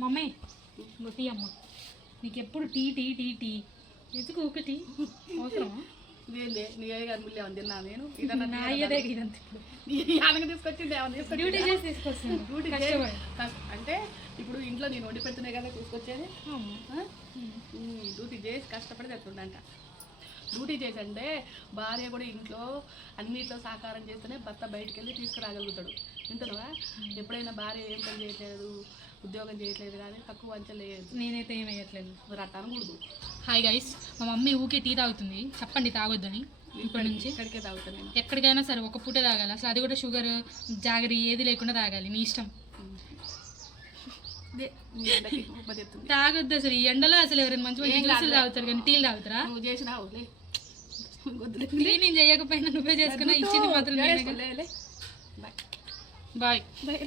Mummy tea అమ్మ, నీకు ఎప్పుడు టీ టీ టీ టీ ఎందుకు ఒకటి అవసరమా? ఏందే నీ అయ్యగారు ముళ్ళు ఏమని తిన్నా నేను నా అయ్యదే ఇదంతా ఇప్పుడు అనగా తీసుకొచ్చింది ఏమని తీసుకొచ్చి డ్యూటీ చేసి తీసుకొస్తాను. డ్యూటీ కష్టపడి. అంటే ఇప్పుడు ఇంట్లో నేను వండి పెడుతున్నాయి కదా తీసుకొచ్చేది. అవును. డ్యూటీ చేసి కష్టపడి తెస్తుండంట. డ్యూటీ చేసి అంటే భార్య కూడా ఇంట్లో అన్నిట్లో సహకారం చేస్తేనే భర్త బయటికి వెళ్ళి తీసుకురాగలుగుతాడు. వింటున్నావా? ఎప్పుడైనా భార్య ఏం పని చేయట్లేదు, ఉద్యోగం చేయట్లేదు కానీ తక్కువ అంచలేదు. నేనైతే ఏం వేయట్లేదు. మరి అట్ట అనకూడదు. హాయ్ గైస్, మా మమ్మీ ఊకే టీ తాగుతుంది. చెప్పండి తాగొద్దని. ఇప్పటి నుంచి ఇక్కడికే తాగుతాను నేను. ఎక్కడికైనా సరే ఒక పూట తాగాలి. అసలు అది కూడా షుగర్ జాగరి ఏది లేకుండా తాగాలి. నీ ఇష్టం. తాగొద్దు అసలు. ఈ ఎండలో అసలు ఎవరైనా మంచి మంచి జ్యూసులు తాగుతారు కానీ టీలు తాగుతారా? నువ్వు చేసినావు నేను చేయకపోయినా నువ్వే చేసుకున్నా. ఇచ్చింది మాత్రం బాయ్ బాయ్.